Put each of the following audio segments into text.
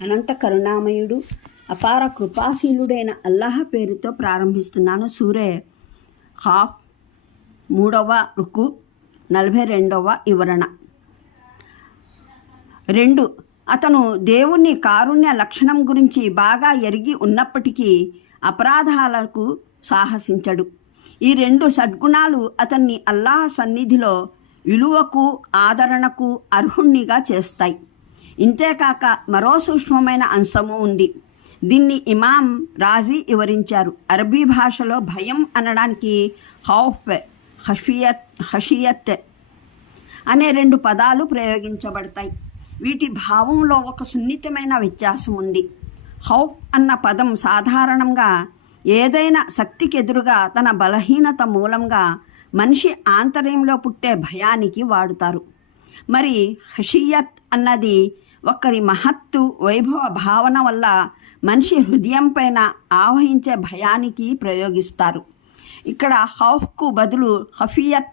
అనంత కరుణామయుడు అపార కృపాశీలుడైన అల్లాహ్ పేరుతో ప్రారంభిస్తున్నాను. సూరే ఖాఫ్ 3వ రుకు 42వ వివరణ. 2. అతను దేవుని కారుణ్య లక్షణం గురించి బాగా ఎరిగి ఉన్నప్పటికీ అపరాధాలకు సాహసించడు. ఈ 2 సద్గుణాలు అతన్ని అల్లాహ్ సన్నిధిలో విలువకు ఆదరణకు అర్హుణ్ణిగా చేస్తాయి. ఇంతేకాక మరో సూక్ష్మమైన అంశము ఉంది. దీన్ని ఇమాం రాజీ వివరించారు. అరబీ భాషలో భయం అనడానికి ఖౌఫ్, ఖషియత్ అనే 2 పదాలు ప్రయోగించబడతాయి. వీటి భావంలో ఒక సున్నితమైన వ్యత్యాసం ఉంది. ఖౌఫ్ అన్న పదం సాధారణంగా ఏదైనా శక్తికి ఎదురుగా తన బలహీనత మూలంగా మనిషి ఆంతర్యంలో పుట్టే భయానికి వాడుతారు. మరి ఖషియత్ అన్నది ఒకరి మహత్తు వైభవ భావన వల్ల మనిషి హృదయం పైన ఆవహించే భయానికి ప్రయోగిస్తారు. ఇక్కడ ఖౌఫ్కు బదులు ఖషియత్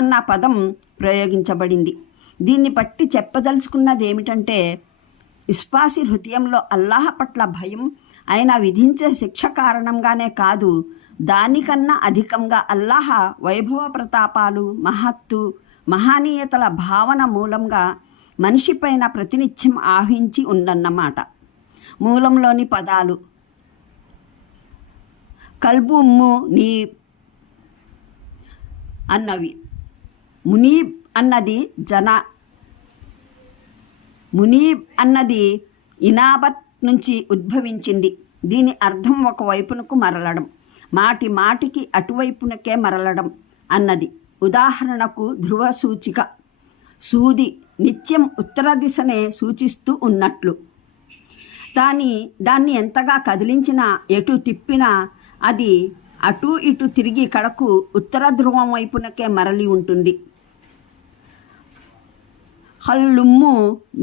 అన్న పదం ప్రయోగించబడింది. దీన్ని బట్టి చెప్పదలుచుకున్నది ఏమిటంటే, విశ్వాసి హృదయంలో అల్లాహ్ పట్ల భయం ఆయన విధించే శిక్ష కారణంగానే కాదు, దానికన్నా అధికంగా అల్లాహ్ వైభవ ప్రతాపాలు, మహత్తు, మహనీయతల భావన మూలంగా మనిషిపైన ప్రతినిత్యం ఆహించి ఉందన్నమాట. మూలంలోని పదాలు కల్బు మునీబ్ అన్నవి. మునీబ్ అన్నది ఇనాబత్ నుంచి ఉద్భవించింది. దీని అర్థం ఒకవైపునకు మరలడం, మాటి మాటికి అటువైపునకే మరలడం అన్నది. ఉదాహరణకు ధ్రువ సూచిక, సూది నిత్యం ఉత్తర దిశనే సూచిస్తూ ఉన్నట్లు. దాన్ని ఎంతగా కదిలించినా, ఎటు తిప్పినా అది అటు ఇటు తిరిగి కడకు ఉత్తర ధ్రువం వైపునకే మరలి ఉంటుంది. హల్లుమ్ము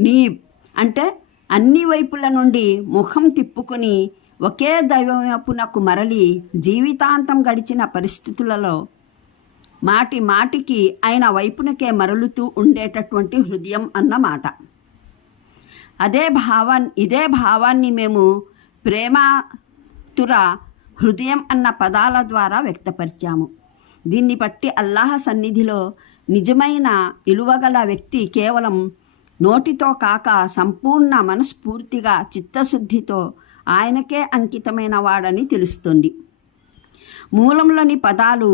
నీబ్ అంటే అన్ని వైపుల నుండి ముఖం తిప్పుకొని ఒకే దైవవైపునకు మరలి జీవితాంతం గడిచిన పరిస్థితులలో మాటి మాటికి ఆయన వైపునకే మరలుతూ ఉండేటటువంటి హృదయం అన్నమాట. ఇదే భావాన్ని మేము ప్రేమతుర హృదయం అన్న పదాల ద్వారా వ్యక్తపరిచాము. దీన్ని బట్టి అల్లాహ్ సన్నిధిలో నిజమైన విలువగల వ్యక్తి కేవలం నోటితో కాక సంపూర్ణ మనస్ఫూర్తిగా చిత్తశుద్ధితో ఆయనకే అంకితమైన వాడని తెలుస్తుంది. మూలంలోని పదాలు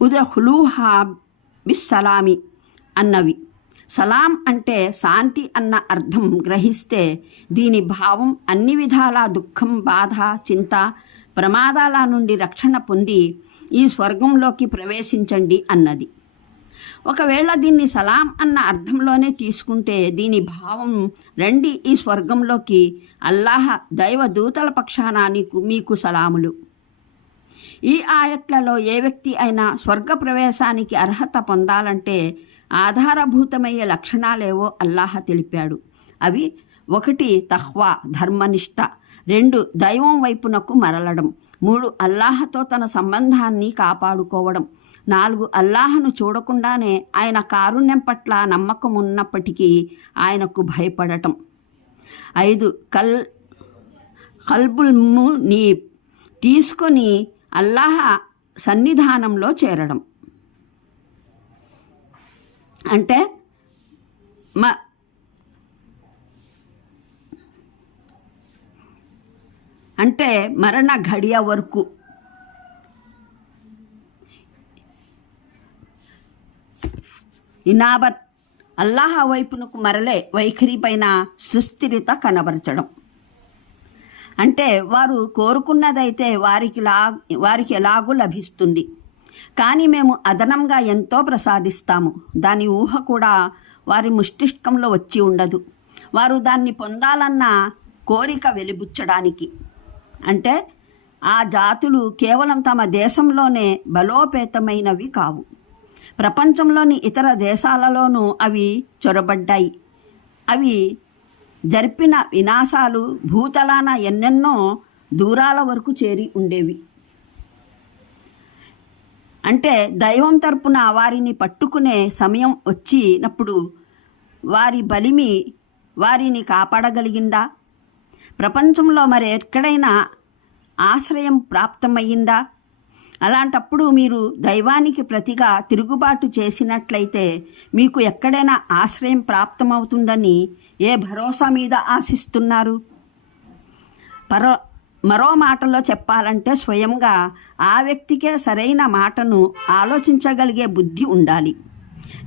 ఉదహులూహా బిస్సలామి అన్నవి. సలాం అంటే శాంతి అన్న అర్థం గ్రహిస్తే దీని భావం అన్ని విధాల దుఃఖం, బాధ, చింత, ప్రమాదాల నుండి రక్షణ పొంది ఈ స్వర్గంలోకి ప్రవేశించండి అన్నది. ఒకవేళ దీన్ని సలాం అన్న అర్థంలోనే తీసుకుంటే దీని భావం రండి ఈ స్వర్గంలోకి, అల్లాహ్ దైవదూతల పక్షాన మీకు సలాములు. ఈ ఆయత్లలో ఏ వ్యక్తి అయినా స్వర్గ ప్రవేశానికి అర్హత పొందాలంటే ఆధారభూతమయ్యే లక్షణాలేవో అల్లాహ్ తెలిపాడు. అవి 1 తఖ్వా ధర్మనిష్ట, 2 దైవం వైపునకు మరలడం, 3 అల్లాహతో తన సంబంధాన్ని కాపాడుకోవడం, 4 అల్లాహను చూడకుండానే ఆయన కారుణ్యం పట్ల నమ్మకం ఉన్నప్పటికీ ఆయనకు భయపడటం, 5 కల్బుల్ మునీబ్ తీసుకొని అల్లాహ్ సన్నిధానంలో చేరడం. అంటే మరణ ఘడియ వరకు ఇనాబత్ అల్లాహ్ వైపునకు మరలే వైఖరి పైన సుస్థిరత కనబరచడం. అంటే వారు కోరుకున్నదైతే వారికి ఎలాగూ లభిస్తుంది, కానీ మేము అదనంగా ఎంతో ప్రసాదిస్తాము. దాని ఊహ కూడా వారి మస్తిష్కంలో వచ్చి ఉండదు. వారు దాన్ని పొందాలన్న కోరిక వెలిబుచ్చడానికి. అంటే ఆ జాతులు కేవలం తమ దేశంలోనే బలోపేతమైనవి కావు, ప్రపంచంలోని ఇతర దేశాలలోనూ అవి చొరబడ్డాయి. అవి జరిపిన వినాశాలు భూతలాన ఎన్నెన్నో దూరాల వరకు చేరి ఉండేవి. అంటే దైవం తరపున వారిని పట్టుకునే సమయం వచ్చినప్పుడు వారి బలిమి వారిని కాపాడగలిగిందా? ప్రపంచంలో మరెక్కడైనా ఆశ్రయం ప్రాప్తమయ్యిందా? అలాంటప్పుడు మీరు దైవానికి ప్రతిగా తిరుగుబాటు చేసినట్లయితే మీకు ఎక్కడైనా ఆశ్రయం ప్రాప్తమవుతుందని ఏ భరోసా మీద ఆశిస్తున్నారు? మరో మాటలో చెప్పాలంటే స్వయంగా ఆ వ్యక్తికే సరైన మాటను ఆలోచించగలిగే బుద్ధి ఉండాలి,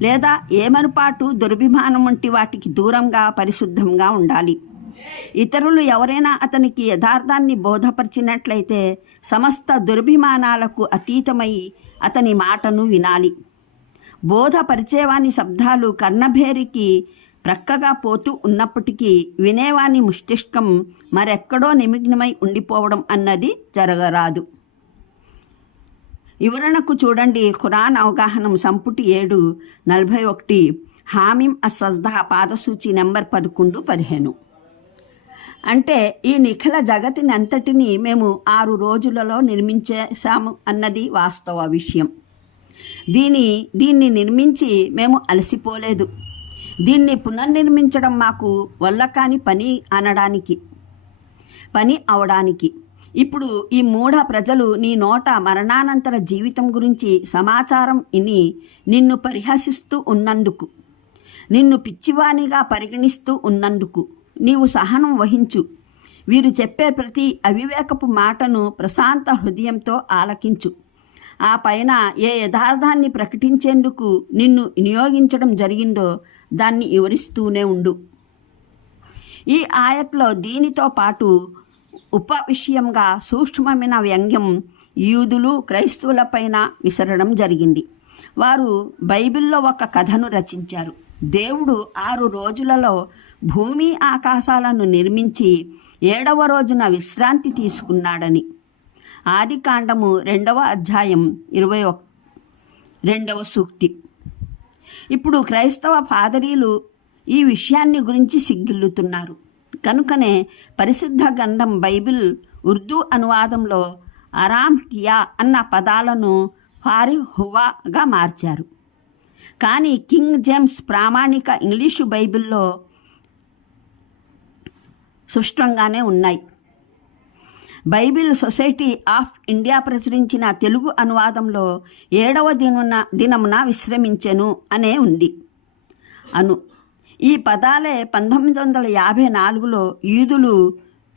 లేదా ఏమనుపాటు దురభిమానం వంటి వాటికి దూరంగా పరిశుద్ధంగా ఉండాలి. ఇతరులు ఎవరైనా అతనికి యథార్థాన్ని బోధపరిచినట్లయితే సమస్త దురభిమానాలకు అతీతమై అతని మాటను వినాలి. బోధపరిచేవాని శబ్దాలు కర్ణభేరికి ప్రక్కగా పోతూ ఉన్నప్పటికీ వినేవాని మస్తిష్కం మరెక్కడో నిమగ్నమై ఉండిపోవడం అన్నది జరగరాదు. వివరణకు చూడండి, ఖురాన్ అవగాహనం సంపుటి 7 41 హామీం అస్సజ్దా పాదసూచి నెంబర్ 11-15. అంటే ఈ నిఖిల జగతిని అంతటినీ మేము 6 రోజులలో నిర్మించేశాము అన్నది వాస్తవ విషయం. దీన్ని నిర్మించి మేము అలసిపోలేదు. దీన్ని పునర్నిర్మించడం మాకు వల్ల కాని పని అవడానికి. ఇప్పుడు ఈ మూఢ ప్రజలు నీ నోట మరణానంతర జీవితం గురించి సమాచారం విని నిన్ను పరిహసిస్తూ ఉన్నందుకు, నిన్ను పిచ్చివానిగా పరిగణిస్తూ ఉన్నందుకు నీవు సహనం వహించు. వీరు చెప్పే ప్రతి అవివేకపు మాటను ప్రశాంత హృదయంతో ఆలకించు. ఆ పైన ఏ యథార్థాన్ని ప్రకటించేందుకు నిన్ను వినియోగించడం జరిగిందో దాన్ని వివరిస్తూనే ఉండు. ఈ ఆయట్లో దీనితో పాటు ఉప విషయంగా సూక్ష్మమైన వ్యంగ్యం యూదులు క్రైస్తవులపైన విసరడం జరిగింది. వారు బైబిల్లో ఒక కథను రచించారు. దేవుడు 6 రోజులలో భూమి ఆకాశాలను నిర్మించి 7వ రోజున విశ్రాంతి తీసుకున్నాడని. ఆదికాండము 2వ అధ్యాయం 22వ సూక్తి. ఇప్పుడు క్రైస్తవ పాదరీలు ఈ విషయాన్ని గురించి సిగ్గిల్లుతున్నారు. కనుకనే పరిశుద్ధ గ్రంథం బైబిల్ ఉర్దూ అనువాదంలో ఆరామ్ కియా అన్న పదాలను ఫారిహువాగా మార్చారు. కానీ కింగ్ జేమ్స్ ప్రామాణిక ఇంగ్లీషు బైబిల్లో స్పష్టంగానే ఉన్నాయి. బైబిల్ సొసైటీ ఆఫ్ ఇండియా ప్రచురించిన తెలుగు అనువాదంలో 7వ దినమున విశ్రమించెను అనే ఉంది. ఈ పదాలే 1954లో యూదులు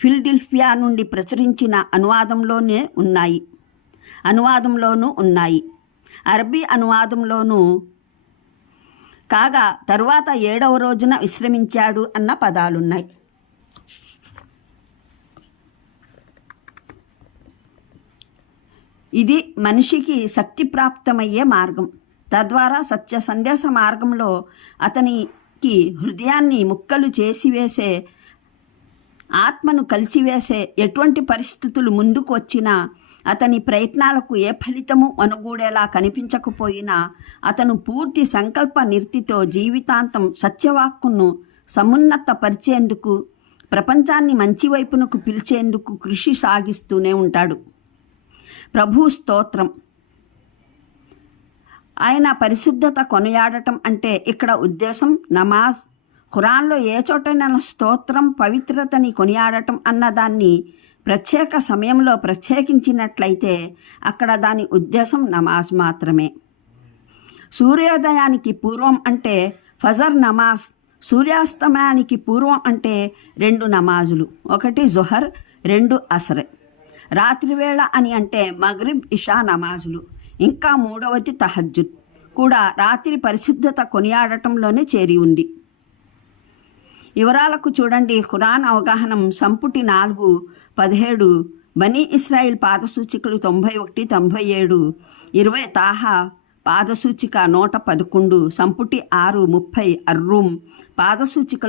ఫిలడెల్ఫియా నుండి ప్రచురించిన అనువాదంలోనూ ఉన్నాయి. అరబీ అనువాదంలోనూ కాగా తరువాత 7వ రోజున విశ్రమించాడు అన్న పదాలున్నాయి. ఇది మనిషికి శక్తి ప్రాప్తమయ్యే మార్గం. తద్వారా సత్య సందేశ మార్గంలో అతనికి హృదయాన్ని ముక్కలు చేసివేసే, ఆత్మను కలిసివేసే ఎటువంటి పరిస్థితులు ముందుకు వచ్చినా, అతని ప్రయత్నాలకు ఏ ఫలితము అనుగూడేలా కనిపించకపోయినా, అతను పూర్తి సంకల్ప నిర్తితో జీవితాంతం సత్యవాక్కును సమున్నతపరిచేందుకు, ప్రపంచాన్ని మంచి వైపునకు పిలిచేందుకు కృషి సాగిస్తూనే ఉంటాడు. ప్రభు స్తోత్రం. ఆయన పరిశుద్ధత కొనియాడటం అంటే ఇక్కడ ఉద్దేశం నమాజ్. ఖురాన్లో ఏ చోటైనా స్తోత్రం, పవిత్రతని కొనియాడటం అన్నదాన్ని ప్రత్యేక సమయంలో ప్రత్యేకించినట్లయితే అక్కడ దాని ఉద్దేశం నమాజ్ మాత్రమే. సూర్యోదయానికి పూర్వం అంటే ఫజర్ నమాజ్, సూర్యాస్తమయానికి పూర్వం అంటే 2 నమాజులు, 1 జుహర్, 2 అసర్. రాత్రివేళ అని అంటే మగ్రిబ్, ఇషా నమాజులు, ఇంకా 3వది తహజ్జుద్ కూడా రాత్రి పరిశుద్ధత కొనియాడటంలోనే చేరి ఉంది. వివరాలకు చూడండి, ఖురాన్ అవగాహనం సంపుటి 4 17 బనీ ఇస్రాయిల్ పాదసూచికలు 91 97 20 తాహా పాదసూచిక 111 సంపుటి 6 30 అర్రూమ్ పాదసూచికలు